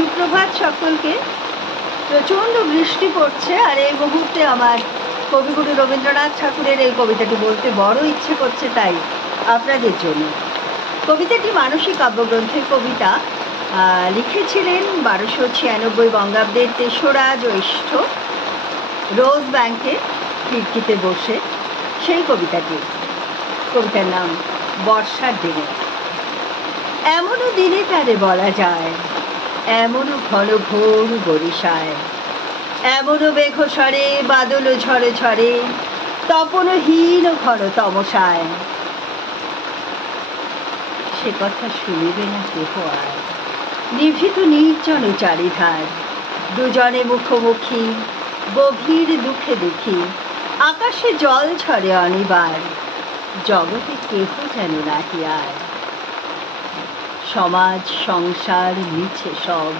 সুপ্রভাত সকলকে। প্রচণ্ড বৃষ্টি পড়ছে, আর এই মুহূর্তে আমার কবিগুরু রবীন্দ্রনাথ ঠাকুরের এই কবিতাটি বলতে বড় ইচ্ছে করছে, তাই আপনাদের জন্য। কবিতাটি মানসী কাব্যগ্রন্থের কবিতা। লিখেছিলেন 1296 বঙ্গাব্দের 3রা জ্যৈষ্ঠ, রোজ ব্যাংকে খিড়কিতে বসে। সেই কবিতার নাম বর্ষার দিনে। এমনও দিনে তারে বলা যায়, এমনও ঘন ঘোর বরিশায়, এমনও মেঘস্বরে বাদল ঝরে ঝরে, তপনহীন ঘন তমসায়। সে কথা শুনিবে না কেহ আর, নিভৃত নির্জন চারিধার, দুজনে মুখোমুখি গভীর দুঃখে দুঃখী, আকাশে জল ঝরে অনিবার, জগতে কেহ যেন নাহি আর। সমাজ সংসার মিছে সব,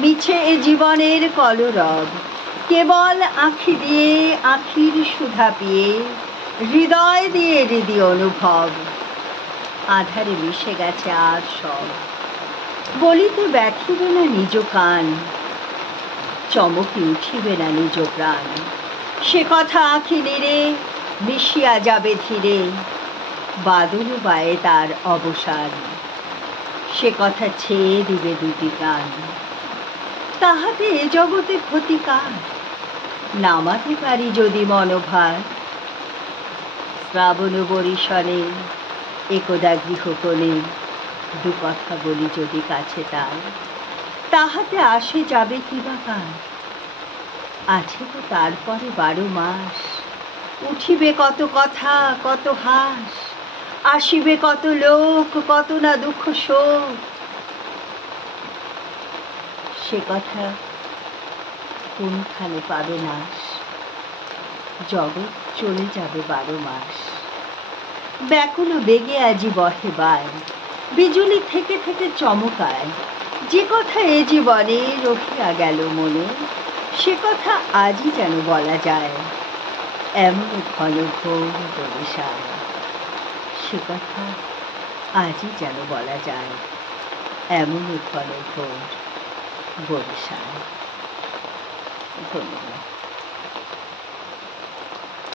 মিছে এ জীবনের কলরব, কেবল আঁখি দিয়ে আঁখির সুধা পিয়ে, হৃদয় দিয়ে হৃদি অনুভব। আধারে মিশে গেছে আর সব, বলিতে ব্যথিবে না নিজ কান, চমকে উঠিবে না নিজ প্রাণ। সে কথা আঁখি নেড়ে মিশিয়া যাবে ধীরে, বাদল বায়ে তার অবসান। সে কথা ছেয়ে দিবে দুটি কান, তাহাতে এ জগতে ক্ষতি কার, নামাতে পারি যদি মনোভার। শ্রাবণ বরিশনে একদা গৃহকোণে, দু কথা বলি যদি কাছে তার, তাহাতে আসে যাবে কি বা কার। আছে তো তারপরে 12 মাস, উঠিবে কত কথা কত হাস, আসিবে কত লোক কত না দুঃখ শোক। সে কথা কোনখানে পাবে নাশ, জগৎ চলে যাবে 12 মাস। ব্যাকুল বেগে আজি বহে বায়, বিজুলি থেকে থেকে চমকায়। যে কথা এ জীবনে রহিয়া গেল মনে, সে কথা আজই যেন বলা যায়, এমন ঘন ঘোর বরিশায়। সে কথা আজই যেন বলা যায়, এমন ঘন ঘোর বরিশায়। ধন্যবাদ।